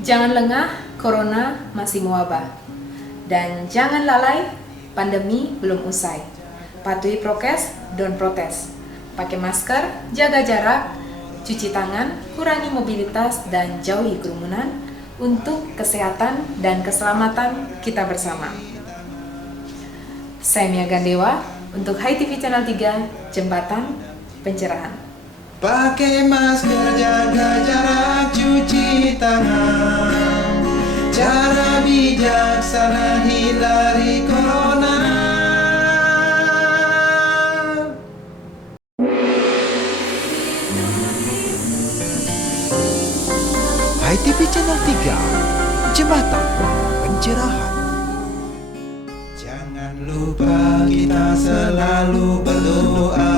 Jangan lengah, corona masih mewabah. Dan jangan lalai, pandemi belum usai. Patuhi prokes, don't protes. Pakai masker, jaga jarak, cuci tangan, kurangi mobilitas, dan jauhi kerumunan untuk kesehatan dan keselamatan kita bersama. Saya Mia Gandewa untuk Hai TV Channel 3, Jembatan Pencerahan. Pakai masker, jaga jarak, cuci tangan. Cara bijaksana hindari corona. Hai TV Channel 3, Jembatan Pencerahan. Jangan lupa kita selalu berdoa,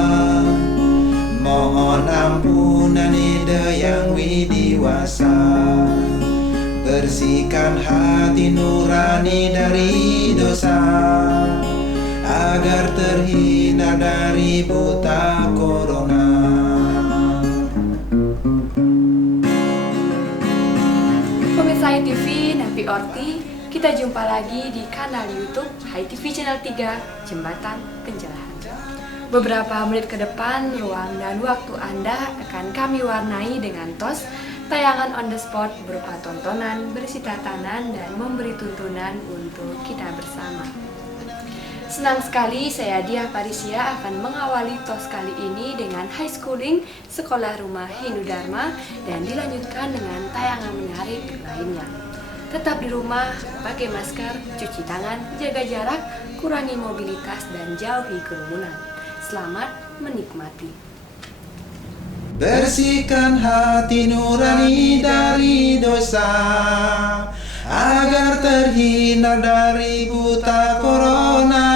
mohon ampunan ide yang widiwasa. Bersihkan hati nurani dari dosa, agar terhindar dari buta corona. Pemirsa Hai TV, Nabi Orti, kita jumpa lagi di kanal YouTube Hai TV Channel 3, Jembatan Pencerahan. Beberapa menit ke depan, ruang dan waktu Anda akan kami warnai dengan TOS, tayangan on the spot berupa tontonan, berisi tatanan, dan memberi tuntunan untuk kita bersama. Senang sekali saya Diah Parisia akan mengawali TOS kali ini dengan high schooling Sekolah Rumah Hindu Dharma dan dilanjutkan dengan tayangan menarik lainnya. Tetap di rumah, pakai masker, cuci tangan, jaga jarak, kurangi mobilitas, dan jauhi kerumunan. Selamat menikmati. Bersihkan hati nurani dari dosa, agar terhindar dari buta corona.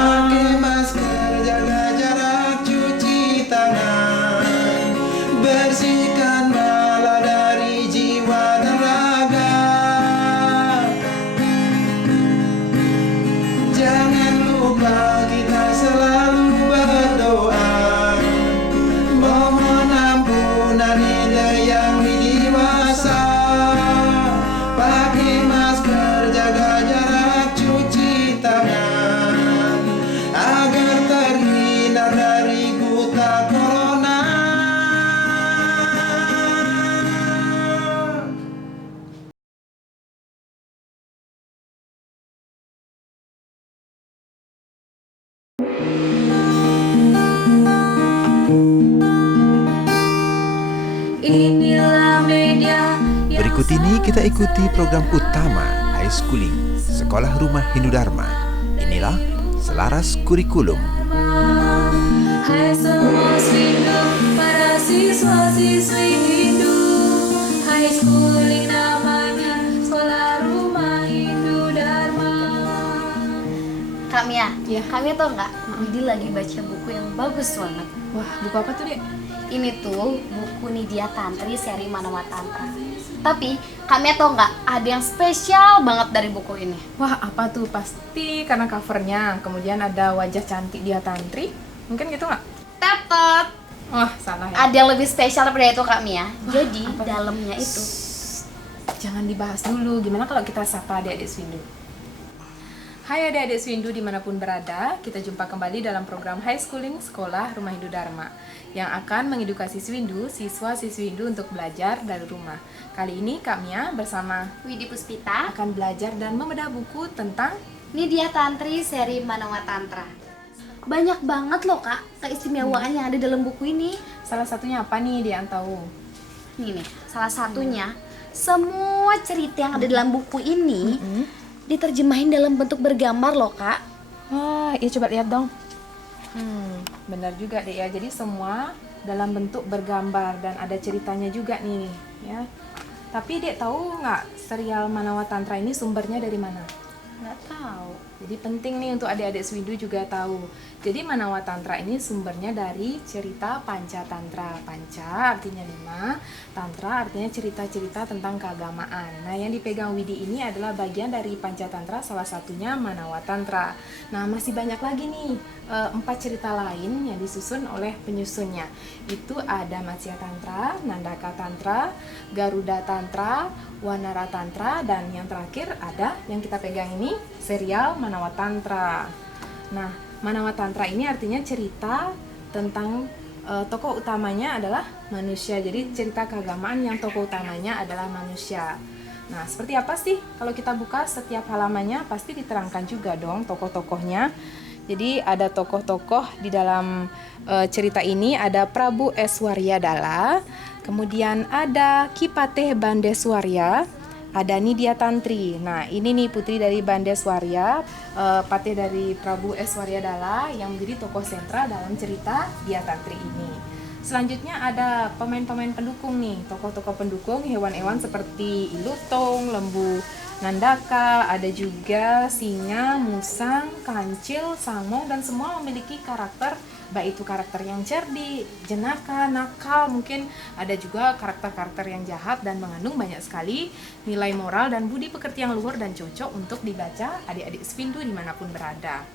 Pakai masker, jaga jarak, cuci tangan. Bersihkan bala dari jiwa dan raga. Jangan lupa kita selalu berdoa, mohon ampunan ide yang widiwasa. Pakai masker, jaga jarak, cuci tangan, agar terhindar dari buta corona. Inilah media. Berikut ini kita ikuti program utama High Schooling Sekolah Rumah Hindu Dharma. Inilah Selaras Kurikulum. Hai semua Hindu, para siswa-siswi Hindu, high schooling namanya Sekolah Rumah Hindu Dharma. Kak Mia, Iya. kami tau nggak? Widi lagi baca buku yang bagus banget. Wah, buku apa tuh, Dek? Ini tuh buku Nidya Tantri seri Manawa Tantra. Tapi Kak Mia tau nggak? Ada yang spesial banget dari buku ini. Wah, apa tuh? Pasti karena covernya. Kemudian ada wajah cantik dia tantri. Mungkin gitu nggak? Tetot. Wah, salah ya. Ada yang lebih spesial daripada itu Kak Mia. Jadi apa tuh? dalamnya itu. Jangan dibahas dulu. Gimana kalau kita sapa adik-adik Swindu? Hai adik-adik Swindu dimanapun berada, kita jumpa kembali dalam program High Schooling Sekolah Rumah Hindu Dharma yang akan mengedukasi Swindu, siswa-siswi Hindu untuk belajar dari rumah. Kali ini Kak Mia bersama Widi Puspita, akan belajar dan membedah buku tentang Nidya Tantri seri Manawa Tantra. Banyak banget loh Kak keistimewaan yang ada dalam buku ini. salah satunya apa nih dia yang tahu? Nih, salah satunya semua cerita yang ada dalam buku ini diterjemahin dalam bentuk bergambar loh Kak. Wah, iya coba lihat dong. Benar juga deh ya. Jadi semua dalam bentuk bergambar dan ada ceritanya juga nih, ya. Tapi Dek tahu nggak serial Manawa Tantra ini sumbernya dari mana? Nggak tahu. Jadi penting nih untuk adik-adik Swindu juga tahu. Jadi Manawa Tantra ini sumbernya dari cerita Panca Tantra. Panca artinya 5, Tantra artinya cerita-cerita tentang keagamaan. Nah, yang dipegang Widi ini adalah bagian dari Panca Tantra, salah satunya Manawa Tantra. Nah, masih banyak lagi nih 4 cerita lain yang disusun oleh penyusunnya. Itu ada Matsya Tantra, Nandaka Tantra, Garuda Tantra, Wanara Tantra, dan yang terakhir ada yang kita pegang ini serial Manawa Tantra. Nah, Manawa Tantra ini artinya cerita tentang tokoh utamanya adalah manusia. Jadi cerita keagamaan yang tokoh utamanya adalah manusia. Nah, seperti apa sih? Kalau kita buka setiap halamannya pasti diterangkan juga dong tokoh-tokohnya. Jadi ada tokoh-tokoh di dalam cerita ini, ada Prabu Eswaryadala, kemudian ada Kipateh Bandeswarya, ada Nidya Tantri. Nah, ini nih putri dari Bandeswarya, patih dari Prabu Eswaryadala yang menjadi tokoh sentra dalam cerita Nidya Tantri ini. Selanjutnya ada pemain-pemain pendukung nih, tokoh-tokoh pendukung hewan-hewan seperti ilutong, lembu Nandaka, ada juga singa, musang, kancil, sangmong, dan semua memiliki karakter, baik itu karakter yang cerdik, jenaka, nakal, mungkin ada juga karakter-karakter yang jahat dan mengandung banyak sekali nilai moral dan budi pekerti yang luhur dan cocok untuk dibaca adik-adik Swindu dimanapun berada.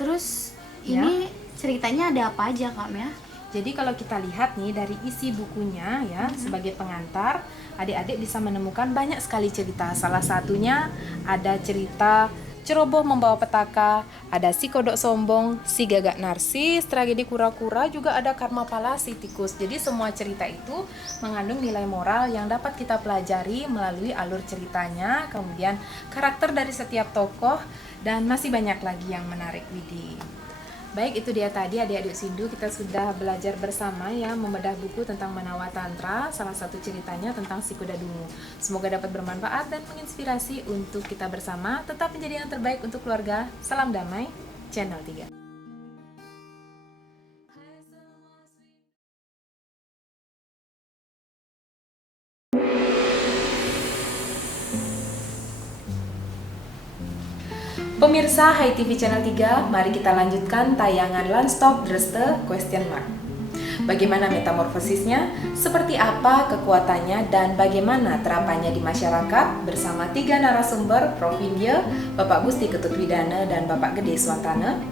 Terus ini ceritanya ada apa aja Kak Mia? Jadi kalau kita lihat nih dari isi bukunya ya, sebagai pengantar, adik-adik bisa menemukan banyak sekali cerita. Salah satunya ada cerita Ceroboh Membawa Petaka, ada Si Kodok Sombong, Si Gagak Narsis, Tragedi Kura-Kura, juga ada Karmapala Si Tikus. Jadi semua cerita itu mengandung nilai moral yang dapat kita pelajari melalui alur ceritanya, kemudian karakter dari setiap tokoh, dan masih banyak lagi yang menarik, Widi. Baik, itu dia tadi adik-adik Swindu, kita sudah belajar bersama ya membedah buku tentang Manawa Tantra, salah satu ceritanya tentang Si Kuda Dungu. Semoga dapat bermanfaat dan menginspirasi untuk kita bersama tetap menjadi yang terbaik untuk keluarga. Salam damai, Channel 3. Pemirsa Hai TV Channel 3, mari kita lanjutkan tayangan Landstop Dreste Question Mark. Bagaimana metamorfosisnya, seperti apa kekuatannya, dan bagaimana terapannya di masyarakat bersama 3 narasumber, Prof. India, Bapak Gusti Ketut Widana, dan Bapak Gede Swantana.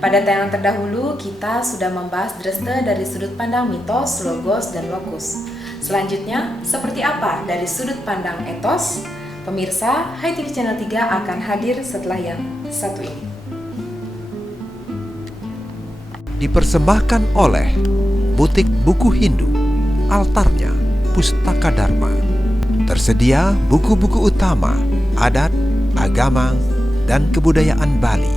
Pada tayangan terdahulu, kita sudah membahas Dreste dari sudut pandang mitos, logos, dan lokus. Selanjutnya, seperti apa dari sudut pandang etos? Pemirsa, Hai TV Channel 3 akan hadir setelah yang satu ini. Dipersembahkan oleh Butik Buku Hindu, altarnya Pustaka Dharma. Tersedia buku-buku utama, adat, agama, dan kebudayaan Bali.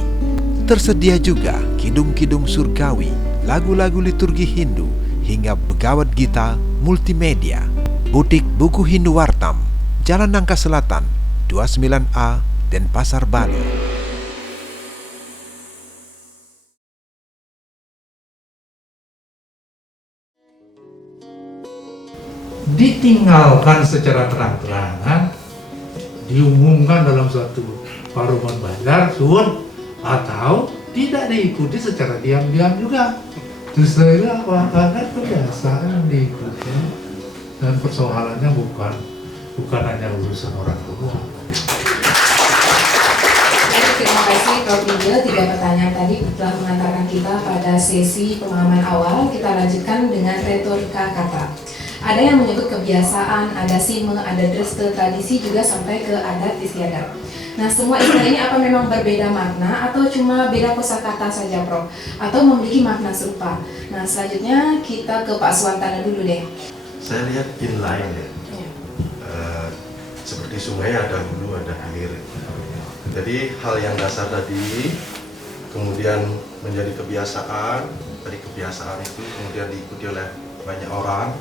Tersedia juga kidung-kidung surgawi, lagu-lagu liturgi Hindu, hingga Begawat Gita multimedia. Butik Buku Hindu Wartam, Jalan Nangka Selatan, 29A, Denpasar, Bali. Ditinggalkan secara terang-terangan, diumumkan dalam suatu paruman bandar, atau tidak diikuti secara diam-diam juga. Terus saya karena kebiasaan diikuti, dan persoalannya bukan hanya urusan orang tua. Terima kasih Prof. India, 3 pertanyaan tadi telah mengantarkan kita pada sesi pemahaman awal. Kita lanjutkan dengan retorika kata. Ada yang menyebut kebiasaan, ada sime, ada dreste, tradisi, juga sampai ke adat istiadat. Nah, semua istilah ini apa memang berbeda makna atau cuma beda kosakata saja, Prof? Atau memiliki makna serupa? Nah, selanjutnya kita ke Pak Swantana dulu deh. Saya lihat inline ya. Seperti sungai ada hulu, ada hilir. Jadi hal yang dasar tadi kemudian menjadi kebiasaan, dari kebiasaan itu kemudian diikuti oleh banyak orang,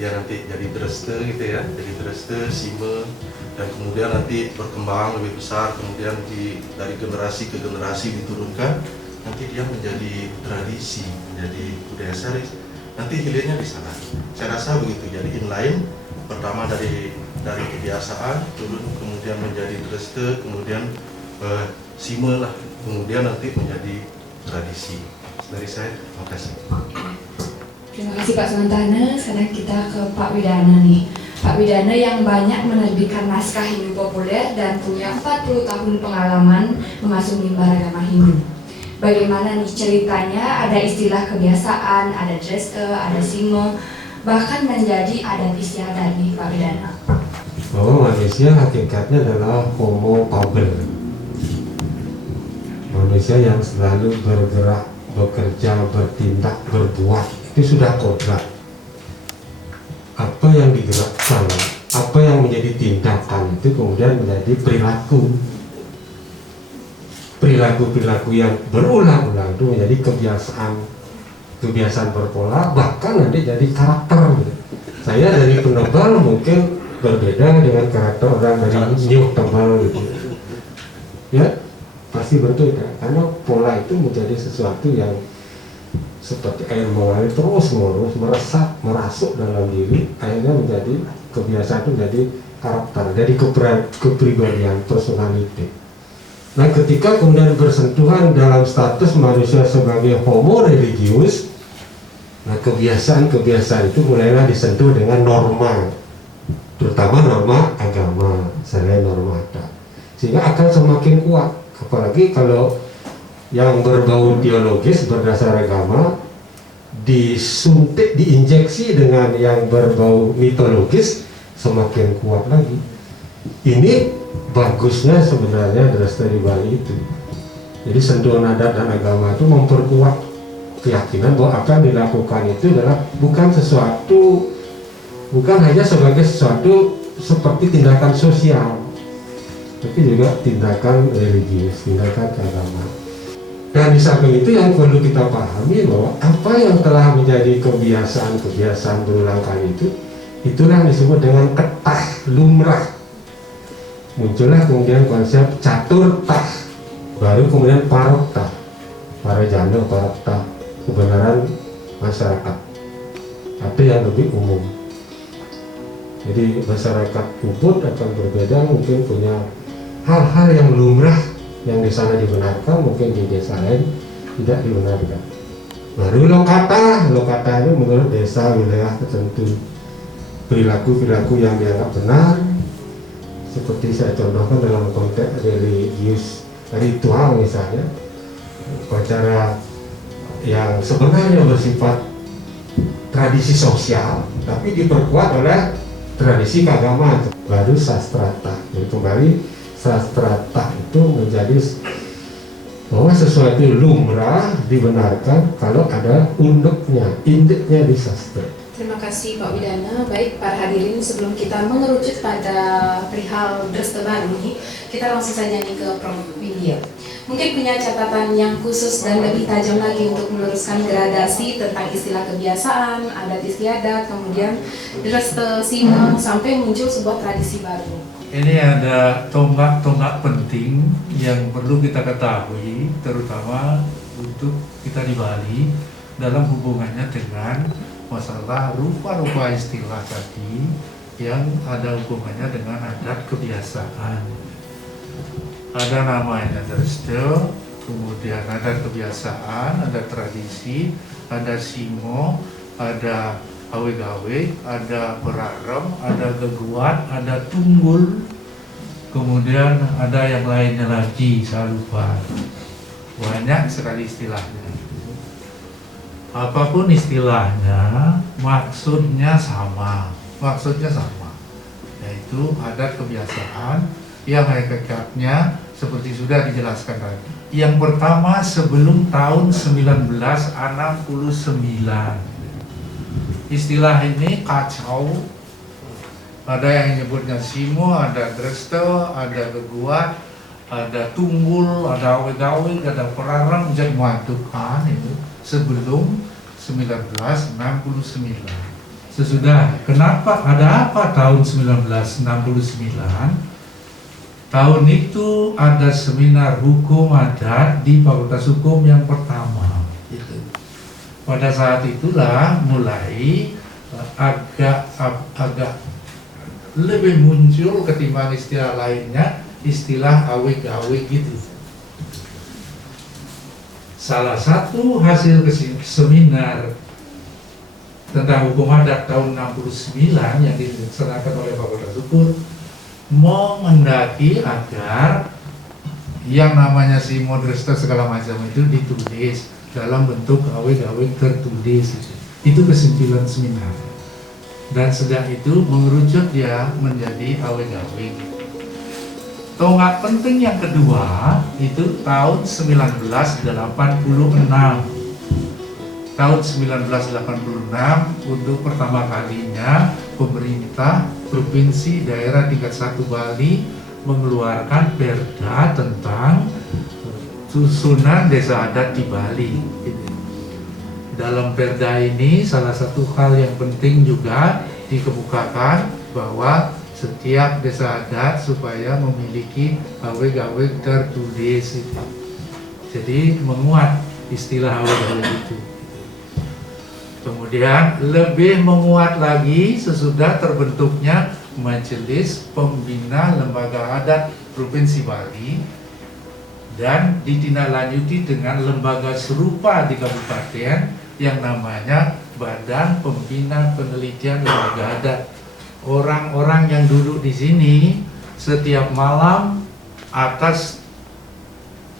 dia nanti jadi dreste gitu ya, jadi dreste, sime, dan kemudian nanti berkembang lebih besar, kemudian dari generasi ke generasi diturunkan, nanti dia menjadi tradisi, menjadi budaya seri, nanti hilirnya di sana. Saya rasa begitu, jadi inline pertama dari kebiasaan turun kemudian menjadi dreste, kemudian sime lah, kemudian nanti menjadi tradisi. Dari saya, terima kasih. Terima kasih Pak Sumantana. Sekarang kita ke Pak Widana nih. Pak Widana yang banyak menerbitkan naskah Hindu populer dan punya 40 tahun pengalaman mengasuh mimbar agama Hindu. Bagaimana nih ceritanya? Ada istilah kebiasaan, ada dreste, ada simo, bahkan menjadi adat istiadat nih Pak Widana. Bahwa manusia hakikatnya adalah homo faber, manusia yang selalu bergerak, bekerja, bertindak, berbuat, itu sudah kodrat. Apa yang digerakkan, apa yang menjadi tindakan itu kemudian menjadi perilaku. Perilaku-perilaku yang berulang-ulang itu menjadi kebiasaan berpola, bahkan nanti jadi karakter. Saya dari penebal mungkin berbeda dengan karakter orang dari nyuh tebal gitu. Ya, pasti berbeda karena pola itu menjadi sesuatu yang seperti air mengalir terus-menerus meresap, merasuk dalam diri, akhirnya menjadi kebiasaan itu menjadi karakter, jadi kepribadian, personality. Nah, ketika kemudian bersentuhan dalam status manusia sebagai homo religius, nah kebiasaan-kebiasaan itu mulailah disentuh dengan norma, terutama norma agama, selain norma adat, sehingga akan semakin kuat. Apalagi kalau yang berbau teologis berdasar agama disuntik, diinjeksi dengan yang berbau mitologis, semakin kuat lagi. Ini bagusnya sebenarnya dreste di Bali itu. Jadi sentuhan adat dan agama itu memperkuat keyakinan bahwa apa yang dilakukan itu adalah bukan hanya sebagai sesuatu seperti tindakan sosial, tapi juga tindakan religius, tindakan agama. Dan di samping itu yang perlu kita pahami bahwa apa yang telah menjadi kebiasaan berulang kali itu, itulah yang disebut dengan ketah lumrah. Muncullah kemudian konsep catur tah, baru kemudian parokta, para janda parokta, kebenaran masyarakat, atau yang lebih umum. Jadi masyarakat Ubud akan berbeda, mungkin punya hal-hal yang lumrah yang di sana dibenarkan, mungkin di desa lain tidak dibenarkan. Baru lokata itu menurut desa wilayah tertentu, perilaku-perilaku yang dianggap benar, seperti saya contohkan dalam konteks religius ritual misalnya, upacara yang sebenarnya bersifat tradisi sosial tapi diperkuat oleh tradisi keagamaan, baru sastrata. Jadi kembali sastrata itu menjadi bahwa sesuatu lumrah dibenarkan kalau ada induknya di sastra. Terima kasih Pak Widana. Baik para hadirin, sebelum kita mengerucut pada perihal dreste baru ini, kita langsung saja nih ke Prof. Widya. Mungkin punya catatan yang khusus dan lebih tajam lagi untuk meluruskan gradasi tentang istilah kebiasaan, adat istiadat, kemudian dreste sima, sampai muncul sebuah tradisi baru. Ini ada tonggak-tonggak penting yang perlu kita ketahui, terutama untuk kita di Bali dalam hubungannya dengan masalah rupa-rupa istilah tadi yang ada hubungannya dengan adat kebiasaan. Ada namanya dreste, kemudian ada kebiasaan, ada tradisi, ada simo, ada awe-gawe, ada berarem, ada geguat, ada tunggul, kemudian ada yang lainnya lagi, saya lupa. Banyak sekali istilahnya. Apapun istilahnya, maksudnya sama, yaitu adat kebiasaan yang hakikatnya seperti sudah dijelaskan tadi. Yang pertama sebelum tahun 1969. Istilah ini kacau, ada yang nyebutnya simo, ada dreste, ada geguat, ada tunggul, ada awe-gawe, ada perarang, jadi madukan itu sebelum 1969. Sesudah, kenapa, ada apa tahun 1969? Tahun itu ada seminar hukum adat di Fakultas Hukum yang pertama. Pada saat itulah mulai agak lebih muncul ketimbang istilah lainnya, istilah awe-gawe gitu. salah satu hasil seminar tentang hukum adat tahun 69 yang dilaksanakan oleh Fakultas Hukum mengendaki agar yang namanya si moderator segala macam itu ditulis dalam bentuk gawe-gawe tertulis. Itu kesimpulan seminar. Dan sejak itu mengerucut dia menjadi gawe-gawe. Tonggak penting yang kedua itu tahun 1986. Tahun 1986 untuk pertama kalinya pemerintah provinsi daerah tingkat 1 Bali mengeluarkan perda tentang susunan desa adat di Bali. Dalam perda ini salah satu hal yang penting juga dikemukakan bahwa setiap desa adat supaya memiliki gawe-gawe tertulis. Jadi menguat istilah gawe-gawe itu. Kemudian lebih menguat lagi sesudah terbentuknya Majelis Pembina Lembaga Adat Provinsi Bali dan ditindaklanjuti dengan lembaga serupa di kabupaten yang namanya Badan Pembina Penelitian Lembaga Adat. Orang-orang yang duduk di sini setiap malam atas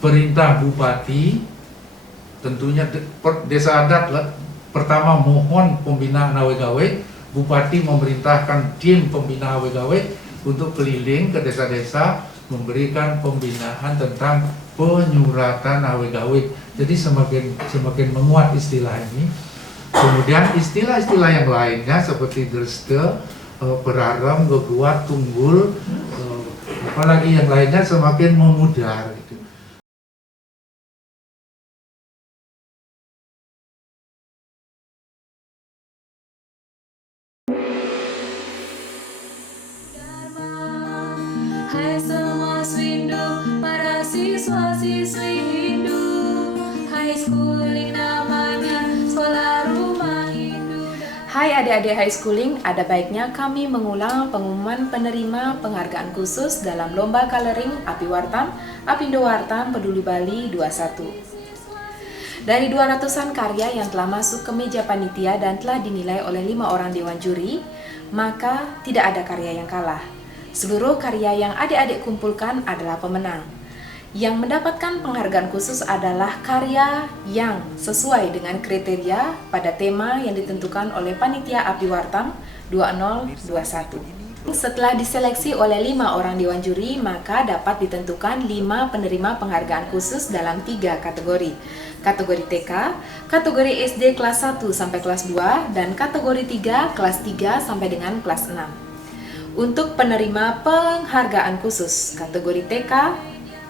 perintah bupati, tentunya desa adat pertama mohon pembinaan gawe-gawe, bupati memerintahkan tim pembina gawe-gawe untuk keliling ke desa-desa memberikan pembinaan tentang penyuratan gawe-gawe. Jadi semakin menguat istilah ini. Kemudian istilah-istilah yang lainnya seperti derste, perarem, geguat, tunggul, apalagi yang lainnya semakin memudar. Gitu. Hai semua swindu, para siswa-siswi Hindu, High Schooling namanya, sekolah rumah Hindu. Hai adik-adik high schooling, ada baiknya kami mengulang pengumuman penerima penghargaan khusus dalam Lomba Coloring Api Wartam, Apindo Wartam Peduli Bali 21. Dari 200-an karya yang telah masuk ke meja panitia dan telah dinilai oleh 5 orang dewan juri, maka tidak ada karya yang kalah. Seluruh karya yang adik-adik kumpulkan adalah pemenang. Yang mendapatkan penghargaan khusus adalah karya yang sesuai dengan kriteria pada tema yang ditentukan oleh Panitia Api Wartam 2021. Setelah diseleksi oleh 5 orang dewan juri, maka dapat ditentukan 5 penerima penghargaan khusus dalam 3 kategori. Kategori TK, kategori SD kelas 1 sampai kelas 2, dan kategori 3 kelas 3 sampai dengan kelas 6. Untuk penerima penghargaan khusus kategori TK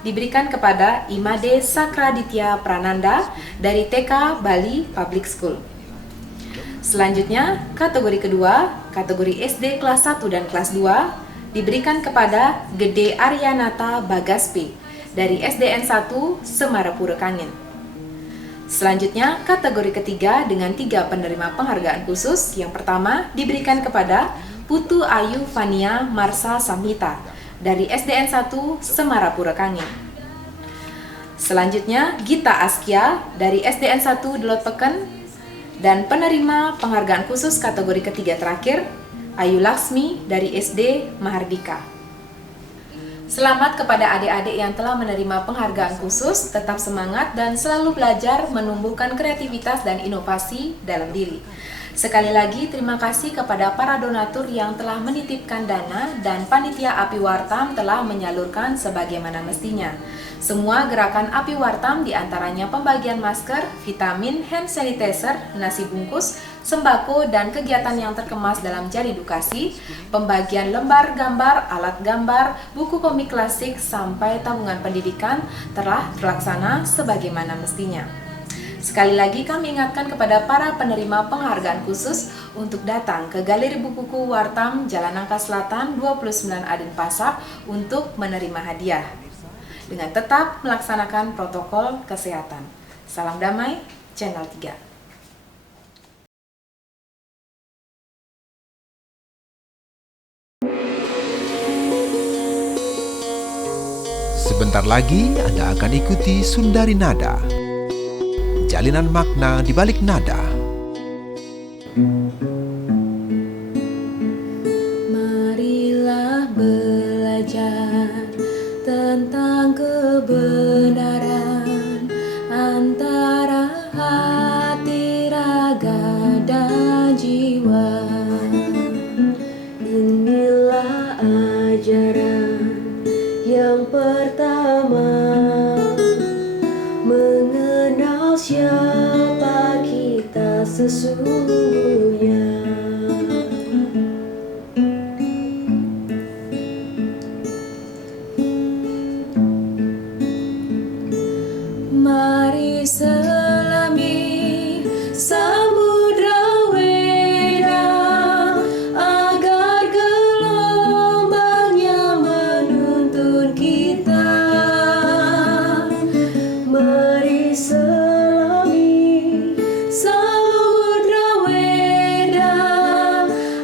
diberikan kepada Imade Sakraditya Prananda dari TK Bali Public School. Selanjutnya, kategori kedua, kategori SD kelas 1 dan kelas 2 diberikan kepada Gede Aryanata Bagaspe dari SDN 1 Semarapura Kangen. Selanjutnya, kategori ketiga dengan 3 penerima penghargaan khusus. Yang pertama diberikan kepada Putu Ayu Fania Marsa Samhita dari SDN 1 Semarapura Kangen. Selanjutnya, Gita Askia dari SDN 1 Delot Peken, dan penerima penghargaan khusus kategori ketiga terakhir, Ayu Laksmi dari SD Mahardika. Selamat kepada adik-adik yang telah menerima penghargaan khusus, tetap semangat dan selalu belajar menumbuhkan kreativitas dan inovasi dalam diri. Sekali lagi terima kasih kepada para donatur yang telah menitipkan dana dan Panitia Api Wartam telah menyalurkan sebagaimana mestinya. Semua gerakan Api Wartam diantaranya pembagian masker, vitamin, hand sanitizer, nasi bungkus, sembako, dan kegiatan yang terkemas dalam Jari Edukasi, pembagian lembar gambar, alat gambar, buku komik klasik, sampai tabungan pendidikan telah terlaksana sebagaimana mestinya. Sekali lagi kami ingatkan kepada para penerima penghargaan khusus untuk datang ke Galeri Buku Wartam Jalan Nangka Selatan 29 Aden Pasar untuk menerima hadiah dengan tetap melaksanakan protokol kesehatan. Salam damai, Channel 3. Sebentar lagi Anda akan ikuti Sundari Nada. jalinan makna di balik nada. Marilah belajar tentang kebenaran antara hati, raga, dan jiwa. Inilah ajaran yang pertama, mengenal siapa kita sesungguhnya. Mari selami samudra Weda agar gelombangnya menuntun kita. Mari selami samudra Weda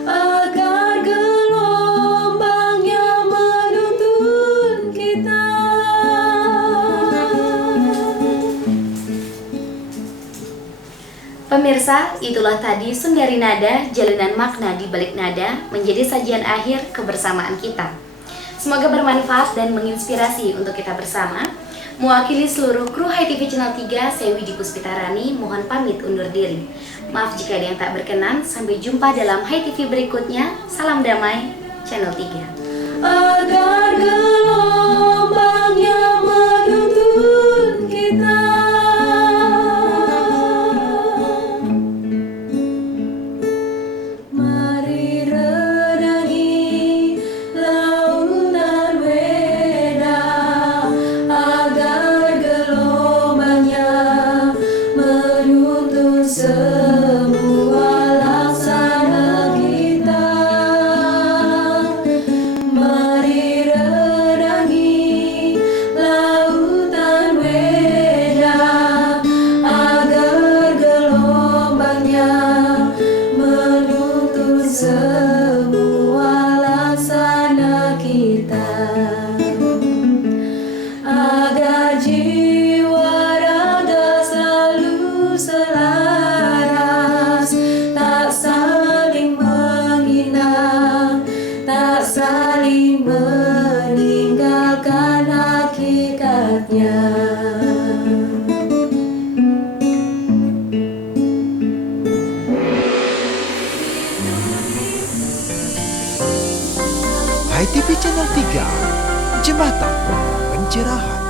agar gelombangnya menuntun kita. Pemirsa, itulah tadi Sundari Nada, jalinan makna di balik nada, menjadi sajian akhir kebersamaan kita. Semoga bermanfaat dan menginspirasi untuk kita bersama. Mewakili seluruh kru Hai TV Channel 3, saya Widi Puspitarani, mohon pamit undur diri. Maaf jika ada yang tak berkenan, sampai jumpa dalam Hai TV berikutnya. Salam damai, Channel 3. Agar gelombangnya menuntun kita. Mari renangi lautan Weda agar gelombangnya menuntun semua laksana kita. Mari renangi lautan Weda agar gelombangnya menuntun semua laksana kita. Agar jiwa raga selalu selaras, tak saling menghina, tak saling meninggalkan hakikatnya. Hai TV Channel 3, jembatan pencerahan.